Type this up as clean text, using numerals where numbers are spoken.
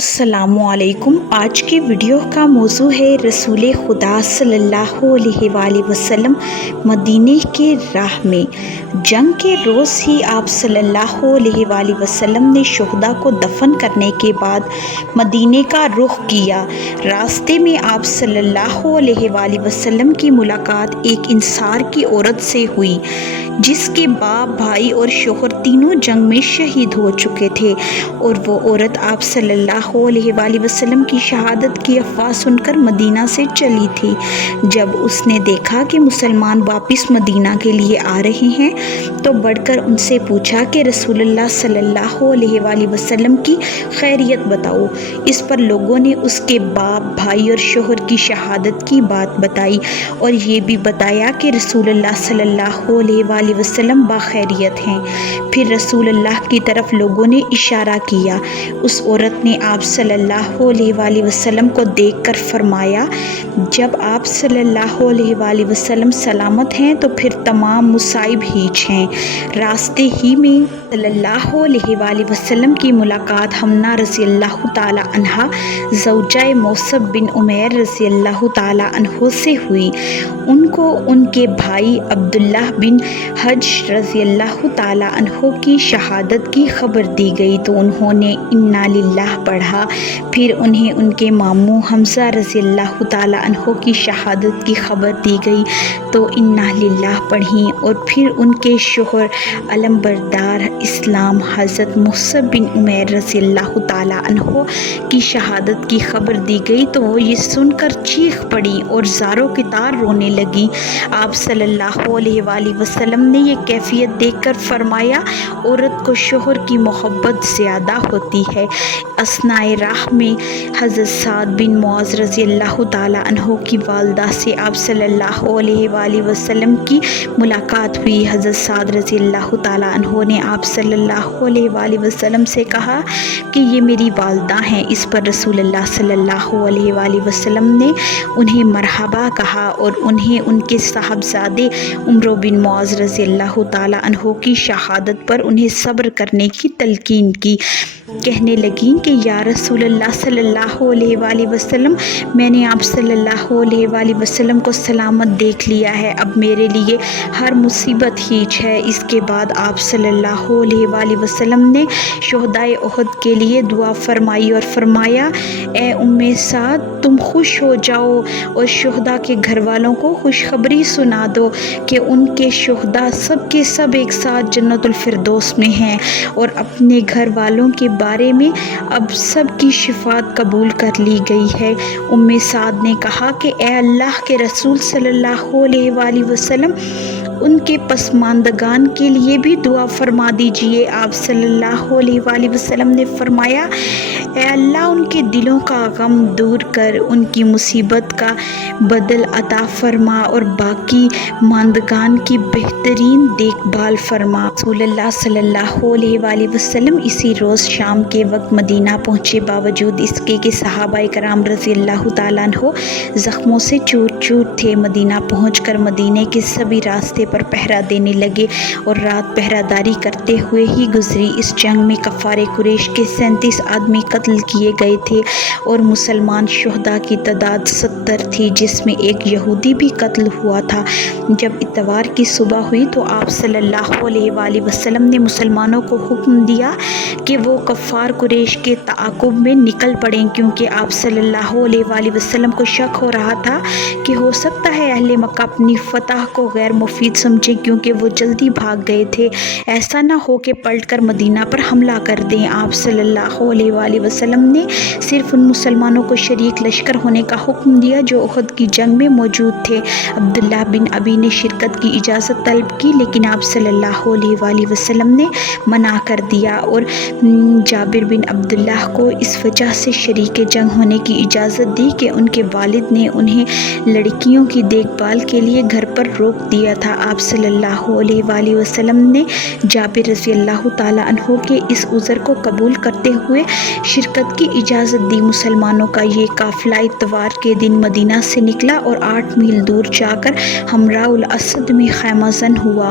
السلام علیکم۔ آج کی ویڈیو کا موضوع ہے رسول خدا صلی اللہ علیہ وآلہ وسلم مدینے کے راہ میں۔ جنگ کے روز ہی آپ صلی اللہ علیہ وآلہ وسلم نے شہداء کو دفن کرنے کے بعد مدینے کا رخ کیا۔ راستے میں آپ صلی اللہ علیہ وآلہ وسلم کی ملاقات ایک انصار کی عورت سے ہوئی جس کے باپ، بھائی اور شوہر تینوں جنگ میں شہید ہو چکے تھے، اور وہ عورت آپ صلی اللہ علیہ وآلہ وسلم کی شہادت کی افواہ سن کر مدینہ سے چلی تھی۔ جب اس نے دیکھا کہ مسلمان واپس مدینہ کے لیے آ رہے ہیں تو بڑھ کر ان سے پوچھا کہ رسول اللہ صلی اللہ علیہ وآلہ وسلم کی خیریت بتاؤ۔ اس پر لوگوں نے اس کے باپ، بھائی اور شوہر کی شہادت کی بات بتائی اور یہ بھی بتایا کہ رسول اللہ صلی اللہ علیہ وآلہ وسلم باخیریت ہیں۔ پھر رسول اللہ کی طرف لوگوں نے اشارہ کیا۔ اس عورت نے آپ صلی اللہ علیہ وآلہ وسلم کو دیکھ کر فرمایا، جب آپ صلی اللہ علیہ وآلہ وسلم سلامت ہیں تو پھر تمام مصائب ہیچ ہیں۔ راستے ہی میں صلی اللہ علیہ وآلہ وسلم کی ملاقات حمنہ رضی اللہ تعالی عنہا زوجہ مصعب بن عمیر رضی اللہ تعالی عنہ سے ہوئی۔ ان کو ان کے بھائی عبداللہ بن حجر رضی اللہ تعالی عنہ کی شہادت کی خبر دی گئی تو انہوں نے انا للہ پڑھا۔ پھر انہیں ان کے ماموں حمزہ رضی اللہ تعالی عنہ کی شہادت کی خبر دی گئی تو انا للہ پڑھیں، اور پھر ان کے شوہر علم بردار اسلام حضرت مصعب بن عمیر رضی اللہ تعالی عنہ کی شہادت کی خبر دی گئی تو وہ یہ سن کر چیخ پڑی اور زاروں کی طرح رونے لگی۔ آپ صلی اللہ علیہ وآلہ وسلم نے یہ کیفیت دیکھ کر فرمایا، عورت کو شوہر کی محبت زیادہ ہوتی ہے۔ اثناء راہ میں حضرت سعد بن معاذ رضی اللہ تعالی عنہ کی والدہ سے آپ صلی اللہ علیہ وآلہ وسلم کی ملاقات ہوئی۔ حضرت سعد رضی اللہ تعالی عنہ نے آپ صلی اللہ علیہ وآلہ وسلم سے کہا کہ یہ میری والدہ ہیں۔ اس پر رسول اللہ صلی اللہ علیہ وآلہ وسلم نے انہیں مرحبا کہا اور انہیں ان کے صاحبزادے عمرو بن معاذ رضی اللہ تعالی عنہ کی شہادت پر انہیں صبر کرنے کی تلقین کی۔ کہنے لگیں کہ یا رسول اللہ صلی اللہ علیہ وآلہ وسلم، میں نے آپ صلی اللہ علیہ وآلہ وسلم کو سلامت دیکھ لیا ہے، اب میرے لیے ہر مصیبت ہیچ ہے۔ اس کے بعد آپ صلی اللہ علیہ وآلہ وسلم نے شہدائے احد کے لیے دعا فرمائی اور فرمایا، اے سعد، تم خوش ہو جاؤ اور شہداء کے گھر والوں کو خوشخبری سنا دو کہ ان کے شہداء سب کے سب ایک ساتھ جنت الفردوس میں ہیں، اور اپنے گھر والوں کے بارے میں اب سب کی شفاعت قبول کر لی گئی ہے۔ سعد نے کہا کہ اے اللہ کے رسول صلی اللہ علیہ وآلہ وسلم، ان کے پسماندگان کے لیے بھی دعا فرما دیجئے۔ آپ صلی اللہ علیہ وآلہ وسلم نے فرمایا، اے اللہ، ان کے دلوں کا غم دور کر، ان کی مصیبت کا بدل عطا فرما اور باقی ماندگان کی بہترین دیکھ بھال فرما۔ رسول اللہ صلی اللہ علیہ وآلہ وسلم اسی روز شام کے وقت مدینہ پہنچے، باوجود اس کے کہ صحابہ کرام رضی اللہ تعالیٰ عنہ زخموں سے چور چور تھے۔ مدینہ پہنچ کر مدینے کے سبھی راستے پر پہرا دینے لگے اور رات پہرا داری کرتے ہوئے ہی گزری۔ اس جنگ میں کفار قریش کے 37 آدمی قتل کیے گئے تھے اور مسلمان شہداء کی تعداد 70 تھی، جس میں ایک یہودی بھی قتل ہوا تھا۔ جب اتوار کی صبح ہوئی تو آپ صلی اللہ علیہ وآلہ وسلم نے مسلمانوں کو حکم دیا کہ وہ کفار قریش کے تعاقب میں نکل پڑیں، کیونکہ آپ صلی اللہ علیہ وآلہ وسلم کو شک ہو رہا تھا کہ ہو سکتا ہے اہل مکہ اپنی فتح کو غیر مفید سمجھیں، کیونکہ وہ جلدی بھاگ گئے تھے، ایسا نہ ہو کہ پلٹ کر مدینہ پر حملہ کر دیں۔ آپ صلی اللہ علیہ وآلہ وسلم نے صرف ان مسلمانوں کو شریک لشکر ہونے کا حکم دیا جو احد کی جنگ میں موجود تھے۔ عبداللہ بن ابی نے شرکت کی اجازت طلب کی، لیکن آپ صلی اللہ علیہ وآلہ وسلم نے منع کر دیا، اور جابر بن عبداللہ کو اس وجہ سے شریک جنگ ہونے کی اجازت دی کہ ان کے والد نے انہیں لڑکیوں کی دیکھ بھال کے لیے گھر پر روک دیا تھا۔ آپ صلی اللہ علیہ وآلہ وسلم نے جابر رضی اللہ تعالیٰ عنہ کے اس عذر کو قبول کرتے ہوئے شرکت کی اجازت دی۔ مسلمانوں کا یہ قافلہ اتوار کے دن مدینہ سے نکلا اور 8 میل دور جا کر حمراء الاسد میں خیمہ زن ہوا۔